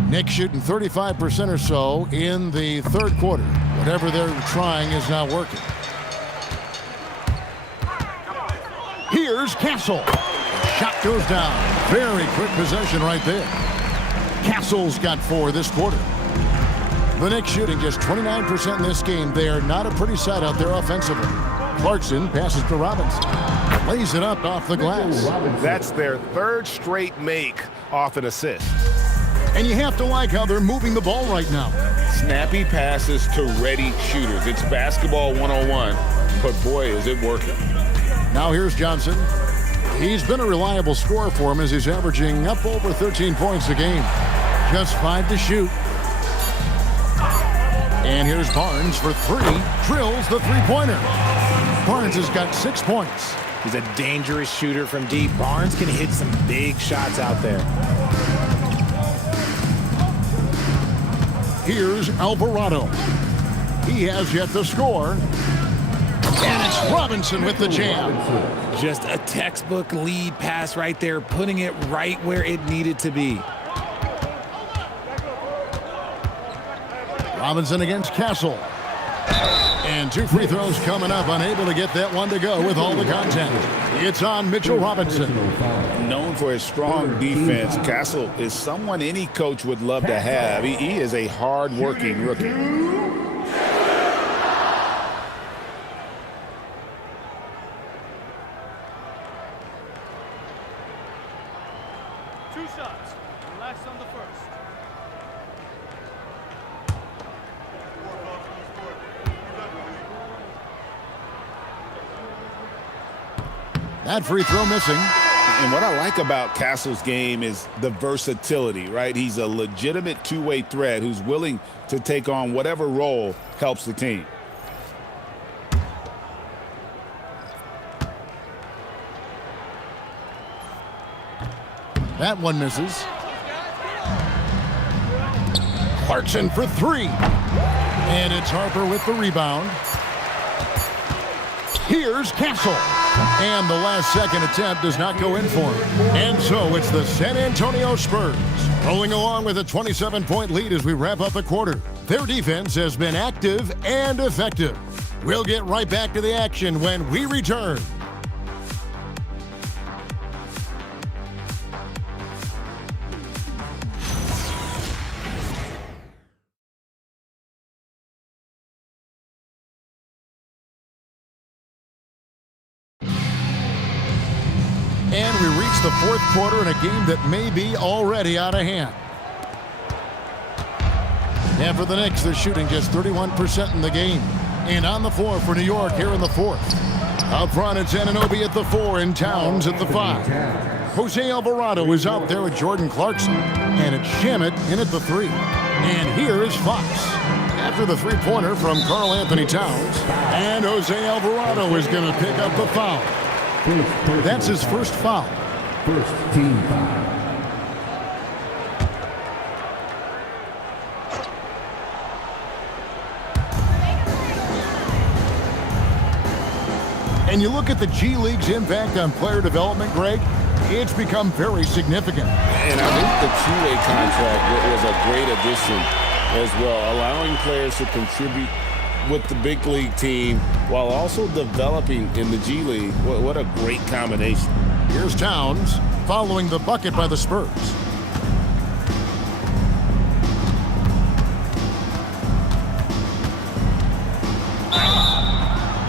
Knicks shooting 35% or so in the third quarter. Whatever they're trying is not working. Here's Castle. Shot goes down. Very quick possession right there. Castle's got 4 this quarter. The Knicks shooting just 29% in this game. They are not a pretty sight out there offensively. Clarkson passes to Robinson. Lays it up off the glass. That's their 3rd straight make off an assist. And you have to like how they're moving the ball right now. Snappy passes to ready shooters. It's basketball 101, but boy, is it working. Now here's Johnson. He's been a reliable scorer for him as he's averaging up over 13 points a game. Just 5 to shoot. And here's Barnes for 3. Drills the three-pointer. Barnes has got 6 points. He's a dangerous shooter from deep. Barnes can hit some big shots out there. Here's Alvarado. He has yet to score. And it's Robinson with the jam. Just a textbook lead pass right there, putting it right where it needed to be. Robinson against Castle. And 2 free throws coming up, unable to get that one to go with all the content. It's on Mitchell Robinson. Known for his strong defense, Castle is someone any coach would love to have. He is a hard-working rookie. That free throw missing. And what I like about Castle's game is the versatility, right? He's a legitimate two-way threat who's willing to take on whatever role helps the team. That one misses. Clarkson for 3. And it's Harper with the rebound. Here's Castle. And the last second attempt does not go in for him. And so it's the San Antonio Spurs Rolling along with a 27-point lead as we wrap up the quarter. Their defense has been active and effective. We'll get right back to the action when we return. And we reach the fourth quarter in a game that may be already out of hand. And for the Knicks, they're shooting just 31% in the game. And on the floor for New York here in the fourth. Up front, it's Anunoby at the 4 and Towns at the 5. Jose Alvarado is out there with Jordan Clarkson. And it's Shamet in at the 3. And here is Fox. After the three-pointer from Karl Anthony Towns. And Jose Alvarado is going to pick up the foul. That's his first foul. First team foul. And you look at the G League's impact on player development, Greg, it's become very significant. And I think the two-way contract was a great addition as well, allowing players to contribute with the big league team while also developing in the G League. What a great combination. Here's Towns following the bucket by the Spurs.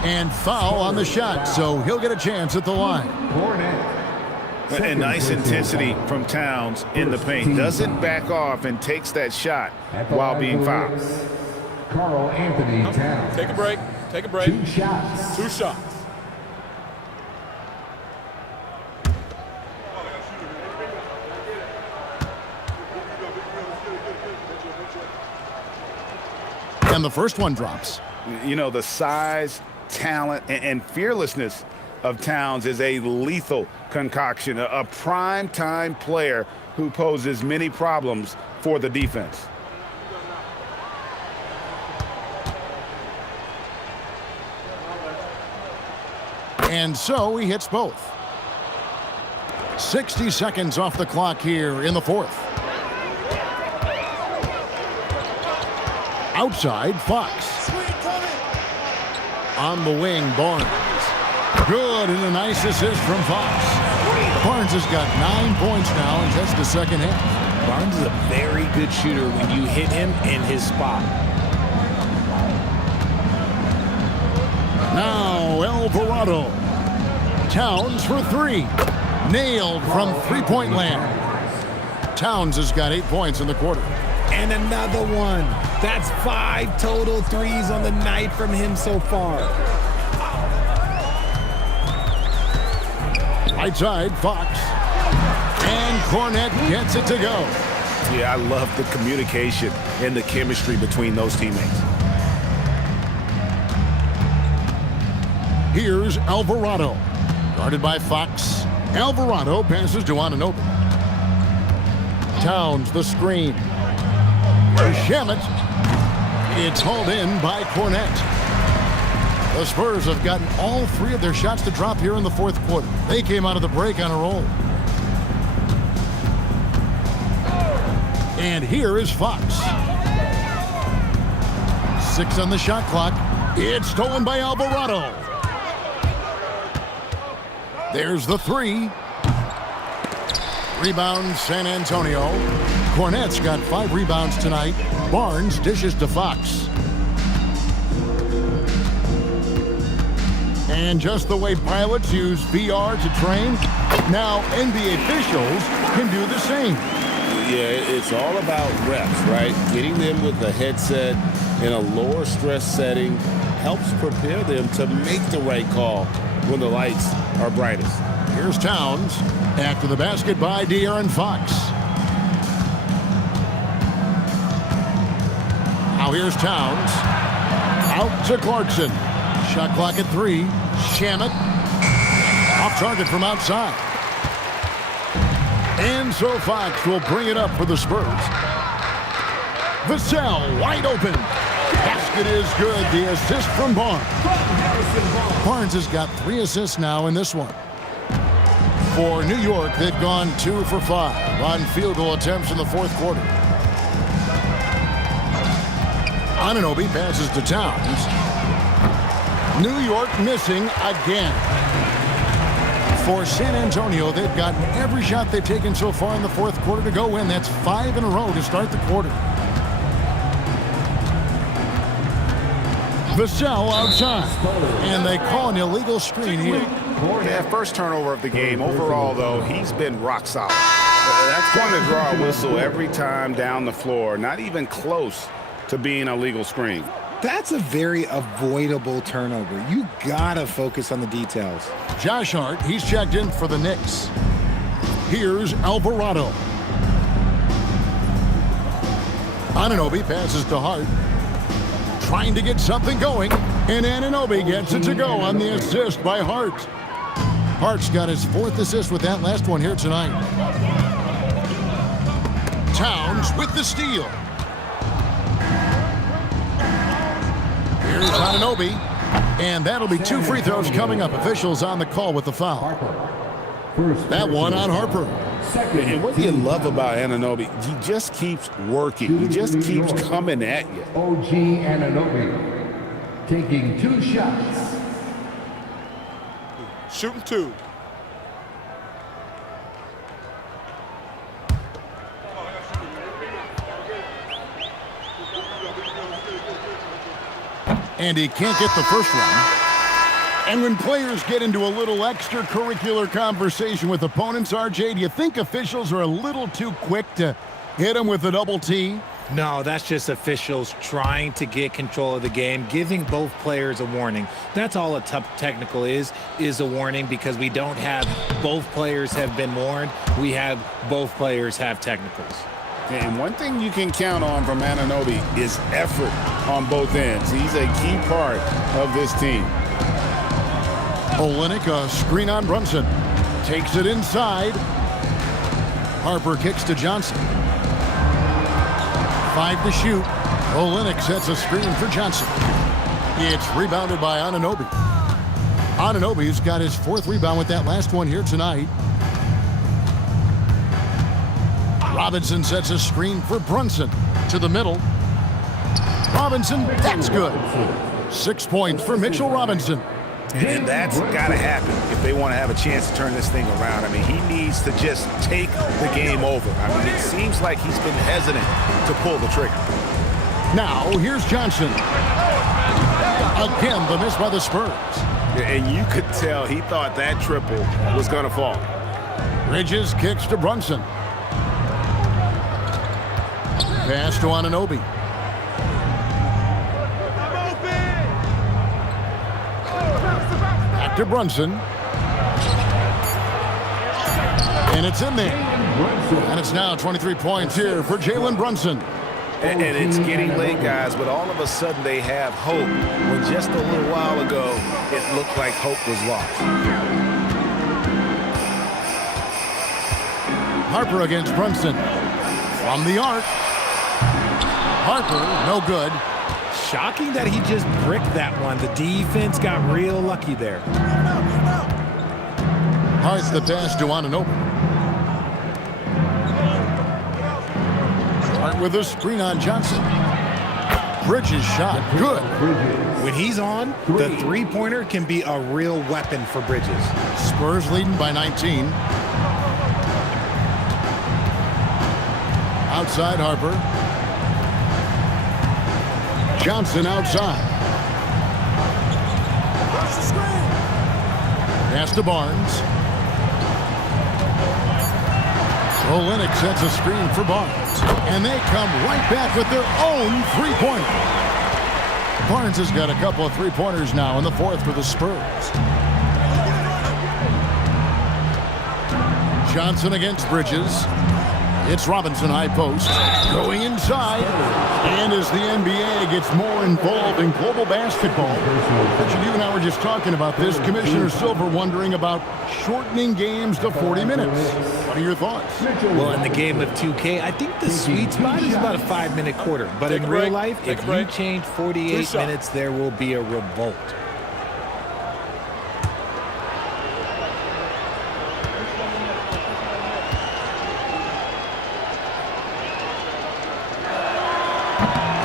And foul on the shot, so he'll get a chance at the line. And nice intensity from Towns in the paint. Doesn't back off and takes that shot while being fouled. Karl Anthony Towns. Take a break. Take a break. 2 shots. 2 shots. And the first one drops. You know, the size, talent, and fearlessness of Towns is a lethal concoction, a prime-time player who poses many problems for the defense. And so he hits both. 60 seconds off the clock here in the fourth. Outside, Fox. On the wing, Barnes. Good, and a nice assist from Fox. Barnes has got 9 points now in just the second half. Barnes is a very good shooter when you hit him in his spot. Now Alvarado. Towns for 3. Nailed from three-point land. Towns has got 8 points in the quarter. And another one. That's 5 total threes on the night from him so far. Right side, Fox. And Cornette gets it to go. Yeah, I love the communication and the chemistry between those teammates. Here's Alvarado. Guarded by Fox. Alvarado passes to Anunoby. Towns, the screen. Shamet. It's hauled in by Cornette. The Spurs have gotten all 3 of their shots to drop here in the fourth quarter. They came out of the break on a roll. And here is Fox. 6 on the shot clock. It's stolen by Alvarado. There's the 3. Rebound, San Antonio. Cornette's got 5 rebounds tonight. Barnes dishes to Fox. And just the way pilots use VR to train, now NBA officials can do the same. Yeah, it's all about reps, right? Getting them with the headset in a lower stress setting helps prepare them to make the right call when the lights are brightest. Here's Towns. After the basket by De'Aaron Fox. Now here's Towns. Out to Clarkson. Shot clock at 3. Shamet. Off target from outside. And so Fox will bring it up for the Spurs. Vassell wide open. Basket is good. The assist from Barnes. Barnes has got 3 assists now in this one. For New York, they've gone 2 for 5 on field goal attempts in the fourth quarter. Anunoby passes to Towns. New York missing again. For San Antonio, they've gotten every shot they've taken so far in the fourth quarter to go in. That's 5 in a row to start the quarter. Vassell outside, and they call an illegal screen here. Yeah, first turnover of the game. Overall, though, he's been rock solid. That's going to draw a whistle every time down the floor. Not even close to being a legal screen. That's a very avoidable turnover. You gotta focus on the details. Josh Hart, he's checked in for the Knicks. Here's Alvarado. Anunoby passes to Hart. Trying to get something going, and Anunoby gets it to go on the assist by Hart. Hart's got his 4th assist with that last one here tonight. Towns with the steal. Here's Anunoby, and that'll be 2 free throws coming up. Officials on the call with the foul. That one on Harper. And what do you love about Anunoby? He just keeps working. He just keeps coming at you. OG Anunoby taking 2 shots. Shooting 2. And he can't get the first one. And when players get into a little extracurricular conversation with opponents, RJ, do you think officials are a little too quick to hit them with a double T? No, that's just officials trying to get control of the game, giving both players a warning. That's all a tough technical is a warning, because we don't have both players have been warned. We have both players have technicals. And one thing you can count on from Anunoby is effort on both ends. He's a key part of this team. Olynyk, a screen on Brunson. Takes it inside. Harper kicks to Johnson. 5 to shoot. Olynyk sets a screen for Johnson. It's rebounded by Anunoby. Anunoby's got his 4th rebound with that last one here tonight. Robinson sets a screen for Brunson. To the middle. Robinson, that's good. 6 points for Mitchell Robinson. And that's got to happen if they want to have a chance to turn this thing around. I mean, he needs to just take the game over. I mean, it seems like he's been hesitant to pull the trigger. Now, here's Johnson. Again, the miss by the Spurs. And you could tell he thought that triple was going to fall. Bridges kicks to Brunson. Pass to Anunoby. Back to Brunson. And it's in there. And it's now 23 points here for Jalen Brunson. And it's getting late, guys, but all of a sudden they have hope. When just a little while ago, it looked like hope was lost. Harper against Brunson. From the arc. Harper, no good. Shocking that he just bricked that one. The defense got real lucky there. Hart's the pass to Anunoby. Hart with a screen on Johnson. Bridges shot, good. When he's on, the three-pointer can be a real weapon for Bridges. Spurs leading by 19. Outside Harper. Johnson outside. Pass to Barnes. Olynyk sets a screen for Barnes. And they come right back with their own three-pointer. Barnes has got a couple of three-pointers now in the fourth for the Spurs. Johnson against Bridges. It's Robinson high post. Going inside. And as the NBA gets more involved in global basketball, Richard, you and I were just talking about this. Commissioner Silver wondering about shortening games to 40 minutes. What are your thoughts? Well, in the game of 2K, I think the sweet spot is about a 5-minute quarter. But in real life, if you change 48 minutes, there will be a revolt.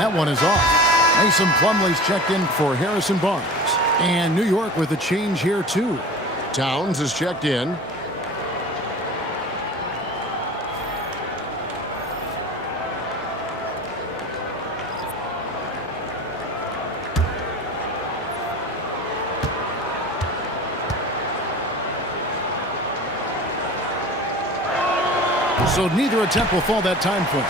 That one is off. Mason Plumlee's checked in for Harrison Barnes. And New York with a change here, too. Towns is checked in. So neither attempt will fall that time point.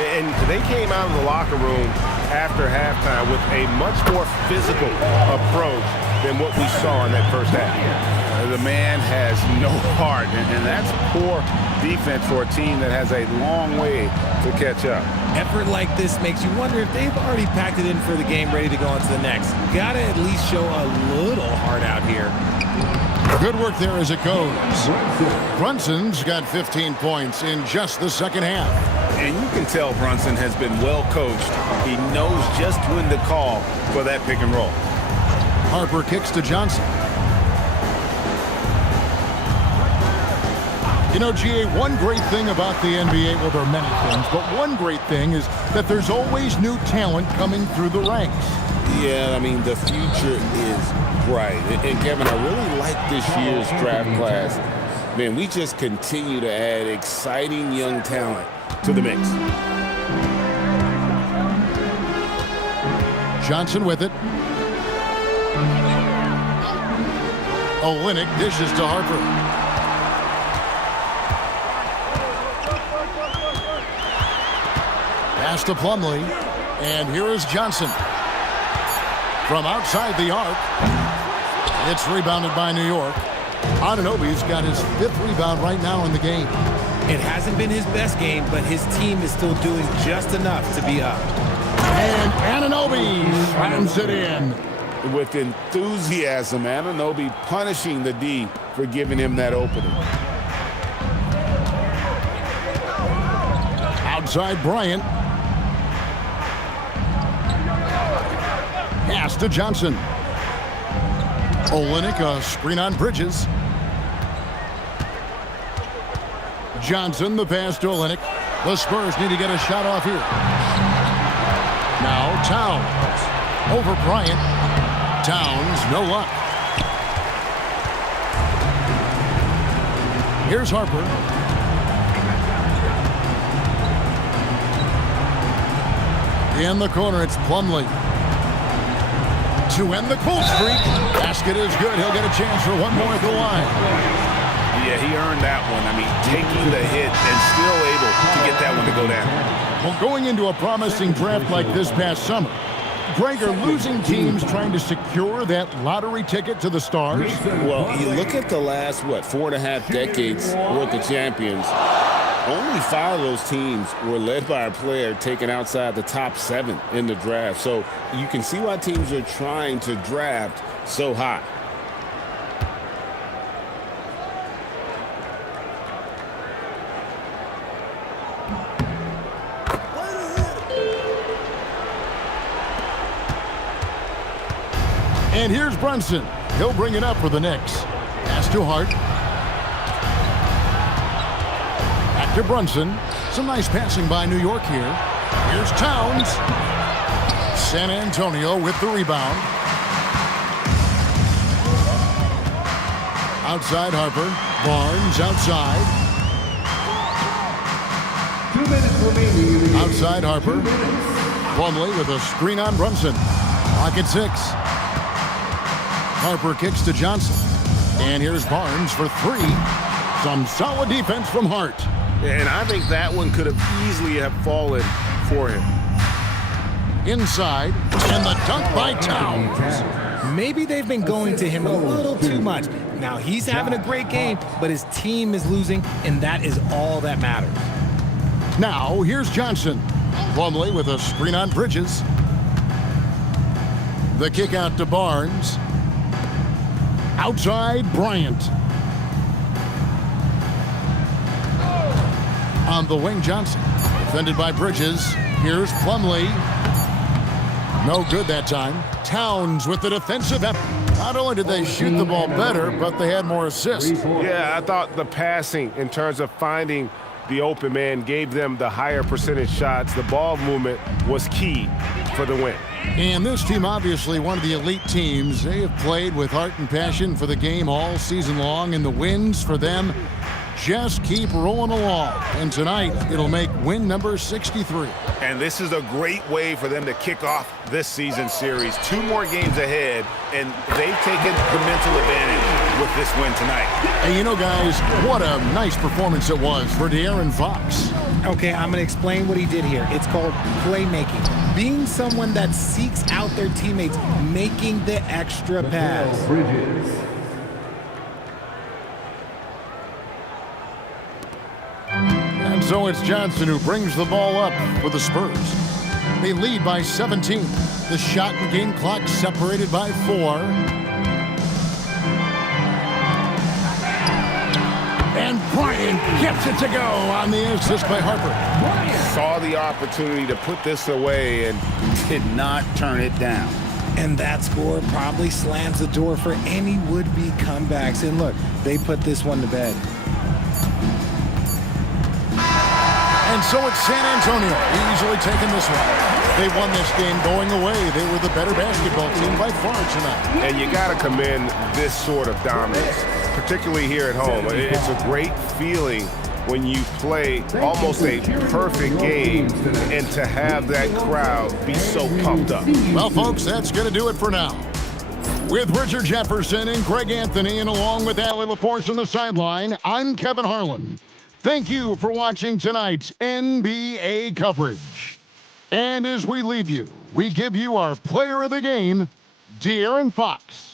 And they came out of the locker room after halftime with a much more physical approach than what we saw in that first half. The man has no heart, and that's poor defense for a team that has a long way to catch up. Effort like this makes you wonder if they've already packed it in for the game, ready to go on to the next. Gotta at least show a little heart out here. Good work there as it goes. Brunson's got 15 points in just the second half. And you can tell Brunson has been well coached. He knows just when to call for that pick and roll. Harper kicks to Johnson. You know, GA, one great thing about the NBA, well, there are many things, but one great thing is that there's always new talent coming through the ranks. Yeah, I mean, the future is bright. And Kevin, I really like this year's draft class. Man, we just continue to add exciting young talent to the mix. Johnson with it. Olynyk dishes to Harper. Pass to Plumlee. And here is Johnson. From outside the arc. It's rebounded by New York. Anunoby's got his 5th rebound right now in the game. It hasn't been his best game, but his team is still doing just enough to be up. And Anunoby slams it in. With enthusiasm, Anunoby punishing the D for giving him that opening. Outside Bryant. Pass to Johnson. Olynyk, a screen on Bridges. Johnson, the pass to Olynyk. The Spurs need to get a shot off here. Now Towns. Over Bryant. Towns, no luck. Here's Harper. In the corner, it's Plumlee. To end the cold streak. Basket is good. He'll get a chance for one more at the line. Yeah, he earned that one. I mean, taking the hit and still able to get that one to go down. Well, going into a promising draft like this past summer, Greg, are losing teams trying to secure that lottery ticket to the stars? Well, you look at the last, 4.5 decades worth of champions. Only 5 of those teams were led by a player taken outside the top 7 in the draft. So you can see why teams are trying to draft so high. And here's Brunson. He'll bring it up for the Knicks. Pass to Hart. Back to Brunson. Some nice passing by New York here. Here's Towns. San Antonio with the rebound. Outside Harper. Barnes outside. 2 minutes remaining. Outside Harper. Plumlee with a screen on Brunson. Clock at 6. Harper kicks to Johnson. And here's Barnes for 3. Some solid defense from Hart. And I think that one could have easily have fallen for him. Inside, and the dunk by Towns. Maybe they've been going to him a little too much. Now he's having a great game, but his team is losing, and that is all that matters. Now, here's Johnson. Plumlee with a screen on Bridges. The kick out to Barnes. Outside, Bryant. On the wing, Johnson. Defended by Bridges. Here's Plumlee. No good that time. Towns with the defensive effort. Not only did they shoot the ball better, but they had more assists. Yeah, I thought the passing in terms of finding the open man gave them the higher percentage shots. The ball movement was key for the win. And this team, obviously one of the elite teams. They have played with heart and passion for the game all season long, and the wins for them just keep rolling along. And tonight, it'll make win number 63. And this is a great way for them to kick off this season series. 2 more games ahead, and they've taken the mental advantage with this win tonight. And you know, guys, what a nice performance it was for De'Aaron Fox. Okay, I'm going to explain what he did here. It's called playmaking. Being someone that seeks out their teammates, making the extra pass. Bridges. And so it's Johnson who brings the ball up for the Spurs. They lead by 17. The shot and game clock separated by 4. And Bryant gets it to go on the assist by Harper. Saw the opportunity to put this away and did not turn it down. And that score probably slams the door for any would-be comebacks. And look, they put this one to bed. And so it's San Antonio easily taking this one. They won this game going away. They were the better basketball team by far tonight. And you got to commend this sort of dominance, particularly here at home. It's a great feeling when you play almost a perfect game and to have that crowd be so pumped up. Well, folks, that's going to do it for now. With Richard Jefferson and Greg Anthony, and along with Allie LaForce on the sideline, I'm Kevin Harlan. Thank you for watching tonight's NBA coverage. And as we leave you, we give you our player of the game, De'Aaron Fox.